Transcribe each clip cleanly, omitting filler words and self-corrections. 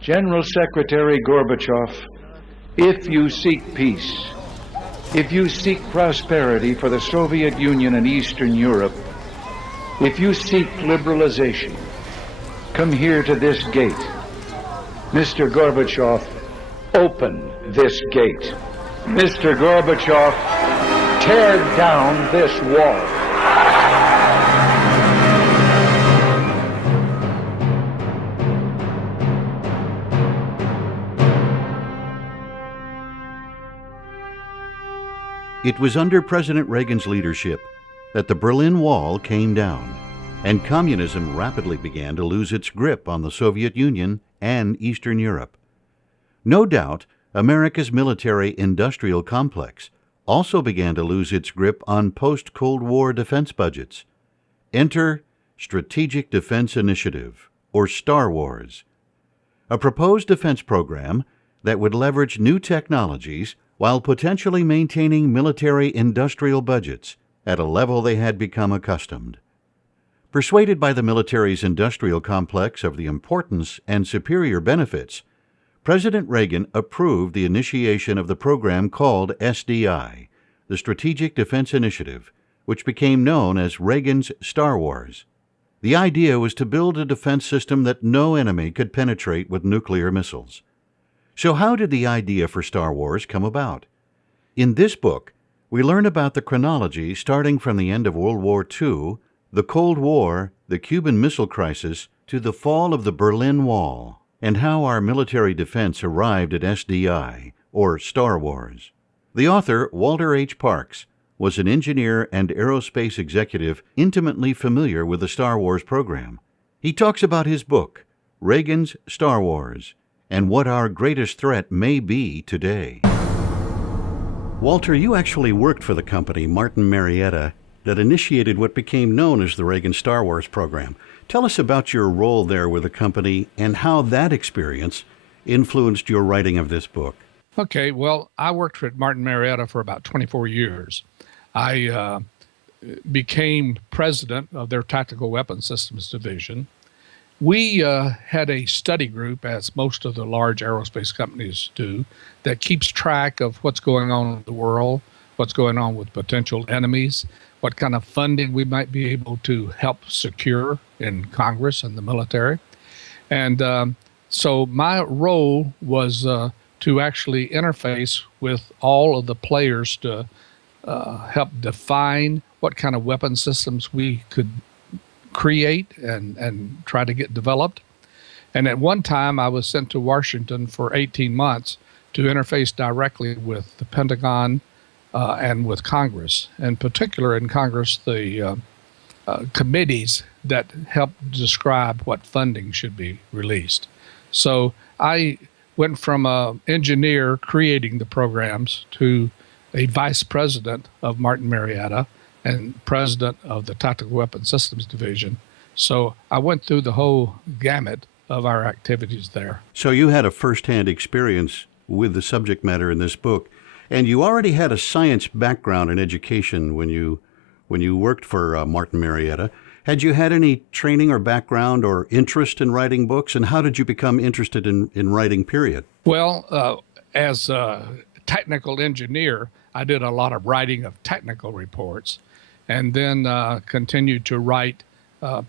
General Secretary Gorbachev, if you seek peace, if you seek prosperity for the Soviet Union and Eastern Europe, if you seek liberalization, come here to this gate. Mr. Gorbachev, open this gate. Mr. Gorbachev, tear down this wall. It was under President Reagan's leadership that the Berlin Wall came down, and communism rapidly began to lose its grip on the Soviet Union and Eastern Europe. No doubt, America's military-industrial complex also began to lose its grip on post-Cold War defense budgets. Enter Strategic Defense Initiative, or Star Wars, a proposed defense program that would leverage new technologies while potentially maintaining military-industrial budgets at a level they had become accustomed. Persuaded by the military's industrial complex of the importance and superior benefits, President Reagan approved the initiation of the program called SDI, the Strategic Defense Initiative, which became known as Reagan's Star Wars. The idea was to build a defense system that no enemy could penetrate with nuclear missiles. So how did the idea for Star Wars come about? In this book, we learn about the chronology starting from the end of World War II, the Cold War, the Cuban Missile Crisis, to the fall of the Berlin Wall, and how our military defense arrived at SDI, or Star Wars. The author, Walter H. Parks, was an engineer and aerospace executive intimately familiar with the Star Wars program. He talks about his book, Reagan's Star Wars, and what our greatest threat may be today. Walter, you actually worked for the company, Martin Marietta, that initiated what became known as the Reagan Star Wars program. Tell us about your role there with the company and how that experience influenced your writing of this book. Okay, well, I worked for Martin Marietta for about 24 years. I became president of their Tactical Weapons Systems Division. We had a study group, as most of the large aerospace companies do, that keeps track of what's going on in the world, what's going on with potential enemies, what kind of funding we might be able to help secure in Congress and the military. And so my role was to actually interface with all of the players to help define what kind of weapon systems we could create and try to get developed. And at one time, I was sent to Washington for 18 months to interface directly with the Pentagon and with Congress. In particular, in Congress, the committees that help describe what funding should be released. So I went from an engineer creating the programs to a vice president of Martin Marietta and president of the Tactical Weapons Systems Division. So I went through the whole gamut of our activities there. So you had a firsthand experience with the subject matter in this book, and you already had a science background in education when you worked for Martin Marietta. Had you had any training or background or interest in writing books, and how did you become interested in writing, period? Well, as a technical engineer, I did a lot of writing of technical reports, and then continued to write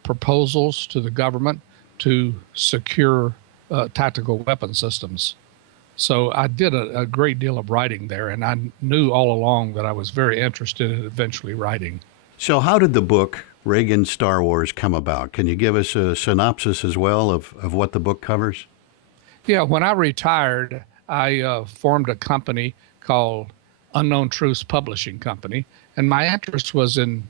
proposals to the government to secure tactical weapon systems. So I did a great deal of writing there, and I knew all along that I was very interested in eventually writing. So how did the book, Reagan Star Wars, come about? Can you give us a synopsis as well of what the book covers? Yeah, when I retired, I formed a company called Unknown Truths Publishing Company, and my interest was in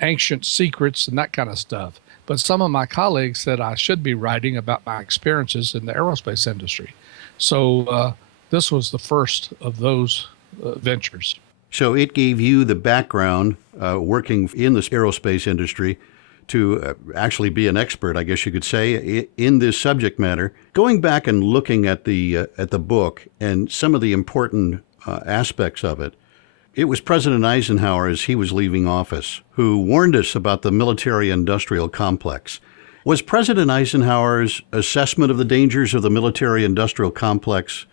ancient secrets and that kind of stuff. But some of my colleagues said I should be writing about my experiences in the aerospace industry. So this was the first of those ventures. So it gave you the background working in the aerospace industry to actually be an expert, I guess you could say, in this subject matter. Going back and looking at the book and some of the important aspects of it, it was President Eisenhower, as he was leaving office, who warned us about the military-industrial complex. Was President Eisenhower's assessment of the dangers of the military-industrial complex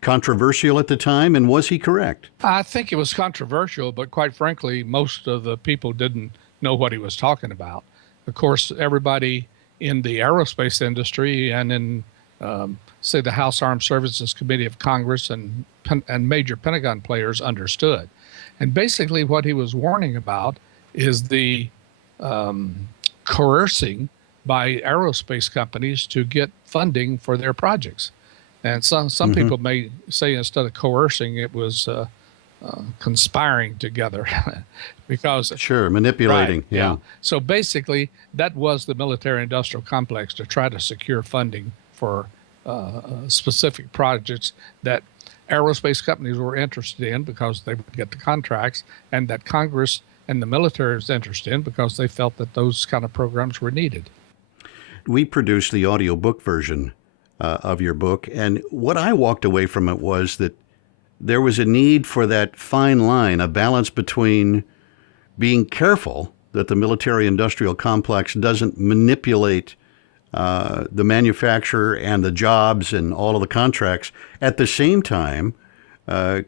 controversial at the time, and was he correct? I think it was controversial, but quite frankly, most of the people didn't know what he was talking about. Of course, everybody in the aerospace industry and in, say, the House Armed Services Committee of Congress and major Pentagon players understood. And basically what he was warning about is the coercing by aerospace companies to get funding for their projects. And some people may say instead of coercing, it was conspiring together because sure, manipulating. Right, yeah. So basically, that was the military-industrial complex to try to secure funding for specific projects that aerospace companies were interested in because they would get the contracts, and that Congress and the military was interested in because they felt that those kind of programs were needed. We produced the audiobook version of your book, and what I walked away from it was that there was a need for that fine line, a balance between being careful that the military-industrial complex doesn't manipulate the manufacturer and the jobs and all of the contracts, at the same time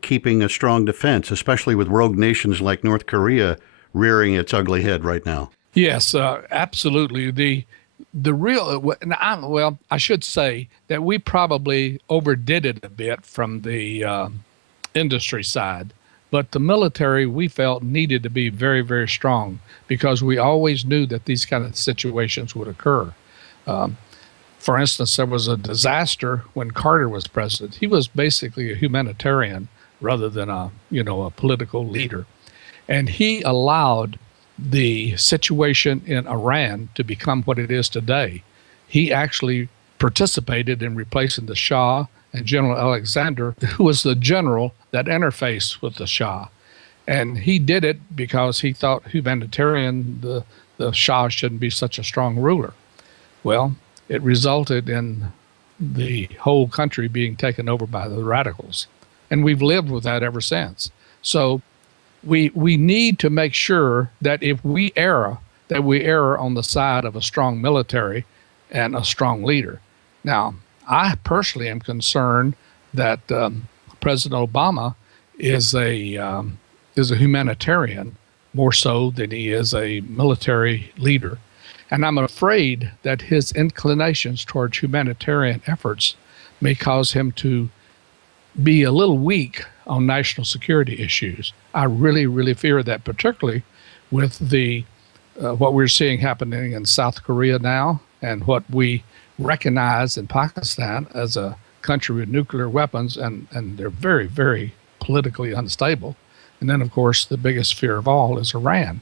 keeping a strong defense, especially with rogue nations like North Korea rearing its ugly head right now. Yes, absolutely. The real, well, I should say that we probably overdid it a bit from the industry side, but the military we felt needed to be very, very strong because we always knew that these kind of situations would occur. For instance, there was a disaster when Carter was president. He was basically a humanitarian rather than a political leader, and he allowed the situation in Iran to become what it is today. He actually participated in replacing the Shah and General Alexander, who was the general that interfaced with the Shah. And he did it because he thought humanitarian, the Shah shouldn't be such a strong ruler. Well, it resulted in the whole country being taken over by the radicals. And we've lived with that ever since. So we need to make sure that if we err, that we err on the side of a strong military and a strong leader. Now, I personally am concerned that President Obama is a humanitarian more so than he is a military leader. And I'm afraid that his inclinations towards humanitarian efforts may cause him to be a little weak on national security issues. I really, really fear that, particularly with the what we're seeing happening in South Korea now and what we recognize in Pakistan as a country with nuclear weapons, and they're very, very politically unstable. And then, of course, the biggest fear of all is Iran.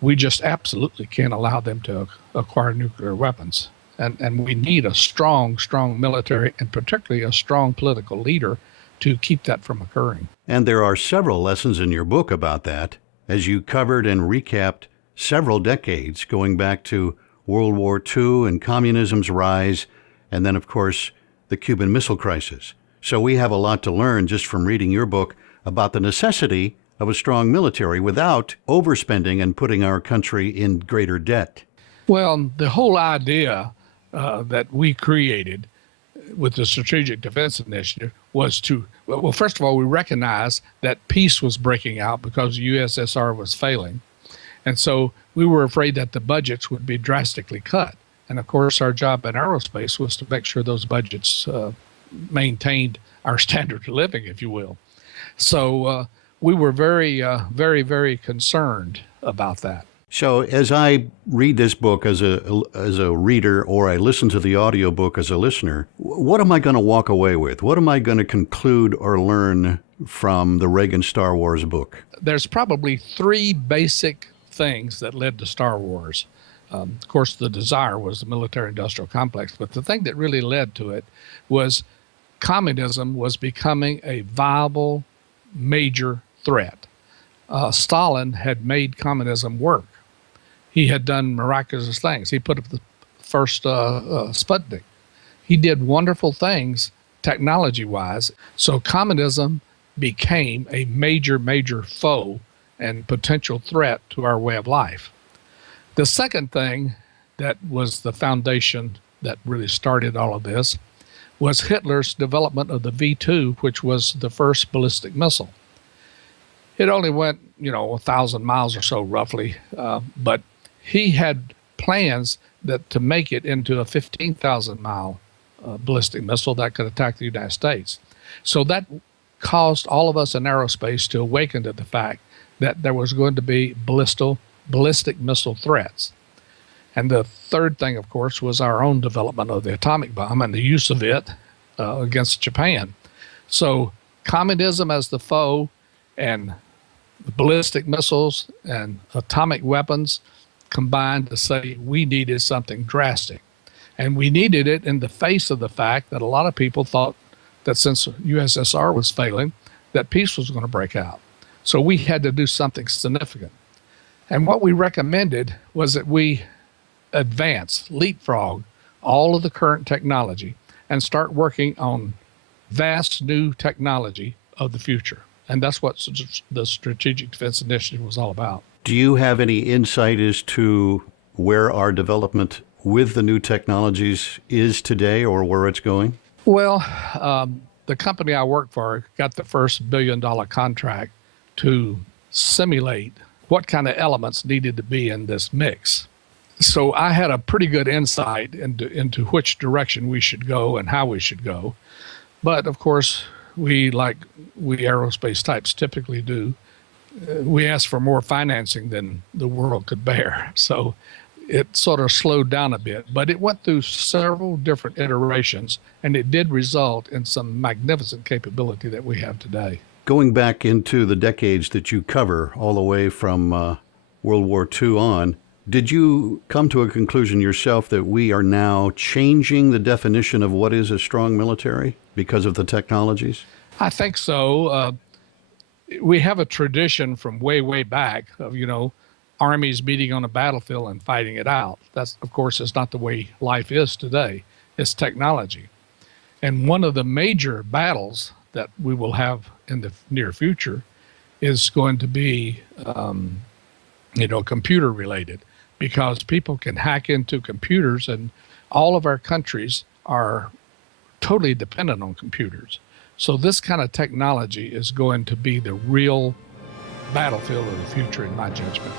We just absolutely can't allow them to acquire nuclear weapons. And we need a strong, strong military and particularly a strong political leader to keep that from occurring. And there are several lessons in your book about that, as you covered and recapped several decades going back to World War II and communism's rise, and then, of course, the Cuban Missile Crisis. So we have a lot to learn just from reading your book about the necessity of a strong military without overspending and putting our country in greater debt. Well, the whole idea that we created with the Strategic Defense Initiative was to, well, first of all, we recognized that peace was breaking out because the USSR was failing. And so we were afraid that the budgets would be drastically cut. And of course, our job in aerospace was to make sure those budgets maintained our standard of living, if you will. So we were very, very, very concerned about that. So as I read this book as a reader, or I listen to the audiobook as a listener, what am I going to walk away with? What am I going to conclude or learn from the Reagan Star Wars book? There's probably three basic things that led to Star Wars. Of course, the desire was the military-industrial complex, but the thing that really led to it was communism was becoming a viable major threat. Stalin had made communism work. He had done miraculous things. He put up the first Sputnik. He did wonderful things technology-wise. So communism became a major, major foe and potential threat to our way of life. The second thing that was the foundation that really started all of this was Hitler's development of the V-2, which was the first ballistic missile. It only went, 1,000 miles or so roughly, but he had plans to make it into a 15,000-mile ballistic missile that could attack the United States. So that caused all of us in aerospace to awaken to the fact that there was going to be ballistic missile threats. And the third thing, of course, was our own development of the atomic bomb and the use of it against Japan. So communism as the foe and ballistic missiles and atomic weapons combined to say we needed something drastic. And we needed it in the face of the fact that a lot of people thought that since USSR was failing, that peace was going to break out. So we had to do something significant. And what we recommended was that we leapfrog all of the current technology and start working on vast new technology of the future. And that's what the Strategic Defense Initiative was all about. Do you have any insight as to where our development with the new technologies is today or where it's going? Well, the company I work for got the first $1 billion contract to simulate what kind of elements needed to be in this mix. So I had a pretty good insight into which direction we should go and how we should go. But of course, we aerospace types typically do, we asked for more financing than the world could bear. So it sort of slowed down a bit, but it went through several different iterations, and it did result in some magnificent capability that we have today. Going back into the decades that you cover, all the way from World War II on, did you come to a conclusion yourself that we are now changing the definition of what is a strong military because of the technologies? I think so. We have a tradition from way, way back of, armies meeting on a battlefield and fighting it out. That's, of course, is not the way life is today. It's technology. And one of the major battles that we will have in the near future is going to be, computer related, because people can hack into computers, and all of our countries are totally dependent on computers. So this kind of technology is going to be the real battlefield of the future, in my judgment.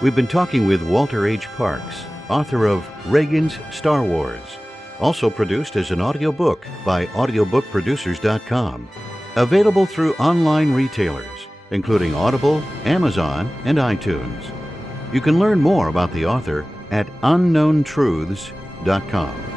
We've been talking with Walter H. Parks, author of Reagan's Star Wars, also produced as an audiobook by audiobookproducers.com, available through online retailers, including Audible, Amazon, and iTunes. You can learn more about the author at unknowntruths.com.